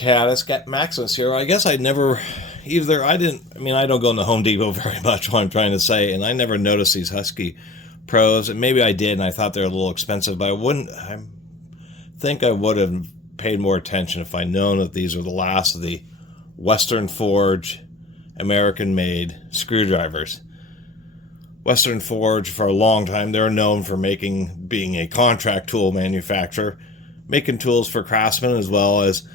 Catus, got Maximus here. I guess I never, either, I mean, I don't go in the Home Depot very much, what I'm trying to say, and I never noticed these Husky Pros, and maybe I did, and I thought they were a little expensive, but I think I would have paid more attention if I'd known that these are the last of the Western Forge, American-made screwdrivers. Western Forge, for a long time, they were known for being a contract tool manufacturer, making tools for craftsmen as well as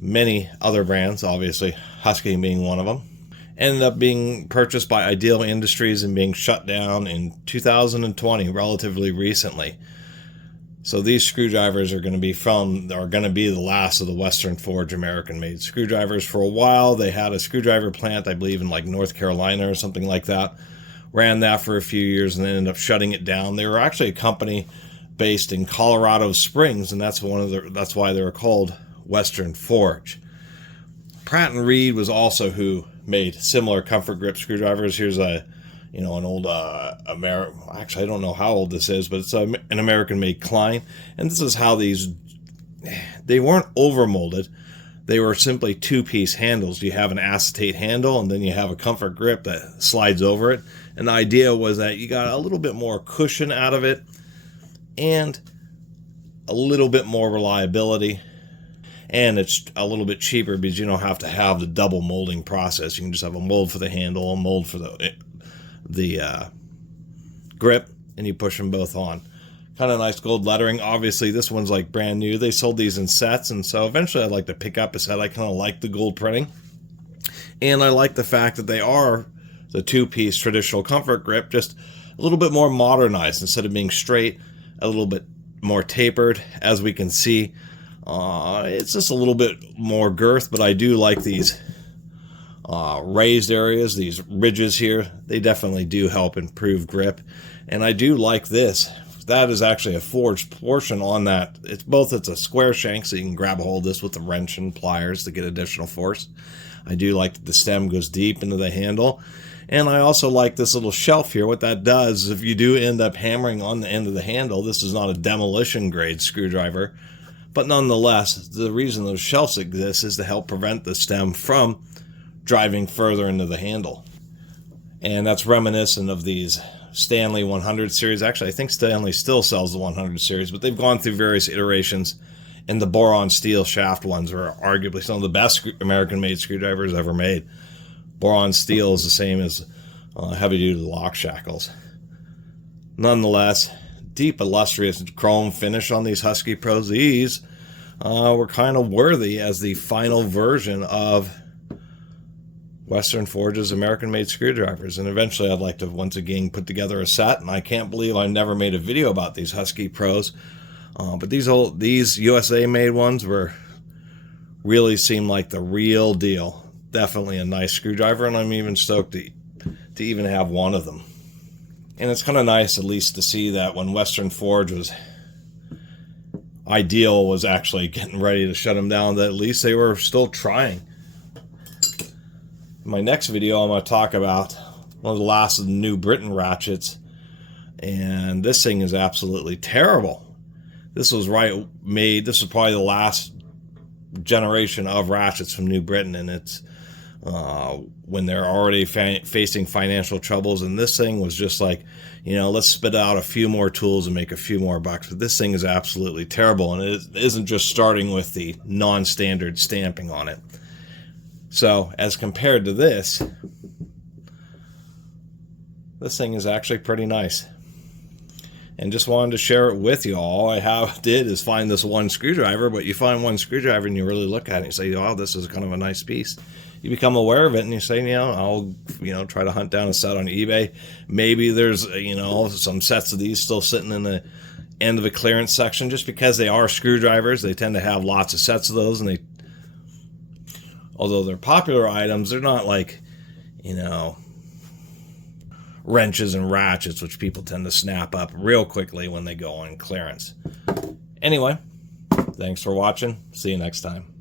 many other brands, obviously Husky being one of them. Ended up being purchased by Ideal Industries and being shut down in 2020, relatively recently. So these screwdrivers are going to be the last of the Western Forge American-made screwdrivers. For a while, they had a screwdriver plant, I believe, in like North Carolina or something like that. Ran that for a few years and then ended up shutting it down. They were actually a company based in Colorado Springs, and that's why they were called Western Forge. Pratt & Reed was also who made similar comfort grip screwdrivers. Here's an old actually I don't know how old this is, but it's an American-made Klein, and this is how they weren't overmolded. They were simply two-piece handles. You have an acetate handle, and then you have a comfort grip that slides over it. And the idea was that you got a little bit more cushion out of it and a little bit more reliability. And it's a little bit cheaper because you don't have to have the double molding process. You can just have a mold for the handle, a mold for the grip, and you push them both on. Kind of nice gold lettering. Obviously, this one's like brand new. They sold these in sets, and so eventually I'd like to pick up a set. I kind of like the gold printing. And I like the fact that they are the two-piece traditional comfort grip, just a little bit more modernized. Instead of being straight, a little bit more tapered, as we can see. It's just a little bit more girth, but I do like these raised areas, these ridges here. They definitely do help improve grip. And I do like this. That is actually a forged portion on that. It's a square shank, so you can grab a hold of this with the wrench and pliers to get additional force. I do like that the stem goes deep into the handle. And I also like this little shelf here. What that does is if you do end up hammering on the end of the handle, this is not a demolition grade screwdriver, but nonetheless, the reason those shelves exist is to help prevent the stem from driving further into the handle. And that's reminiscent of these Stanley 100 series. Actually, I think Stanley still sells the 100 series, but they've gone through various iterations, and the boron steel shaft ones are arguably some of the best American-made screwdrivers ever made. Boron steel is the same as heavy-duty lock shackles. Nonetheless, deep, illustrious chrome finish on these Husky Pros. These were kind of worthy as the final version of Western Forge's American-made screwdrivers, and eventually I'd like to once again put together a set. And I can't believe I never made a video about these Husky Pros, but these USA-made ones really seem like the real deal. Definitely a nice screwdriver, and I'm even stoked to even have one of them. And it's kind of nice at least to see that when Western Forge was Ideal was actually getting ready to shut them down, that at least they were still trying. In my next video, I'm going to talk about one of the last of the New Britain ratchets, and this thing is absolutely terrible. This was this is probably the last generation of ratchets from New Britain, and it's when they're already facing financial troubles, and this thing was just like, let's spit out a few more tools and make a few more bucks. But this thing is absolutely terrible, and it isn't just starting with the non-standard stamping on it. So, as compared to this thing is actually pretty nice. And just wanted to share it with you. All I did is find this one screwdriver, but you find one screwdriver and you really look at it and you say, oh, this is kind of a nice piece. You become aware of it and you say, I'll try to hunt down a set on eBay. Maybe there's, some sets of these still sitting in the end of the clearance section. Just because they are screwdrivers, they tend to have lots of sets of those, and although they're popular items, they're not like, wrenches and ratchets, which people tend to snap up real quickly when they go on clearance. Anyway, thanks for watching. See you next time.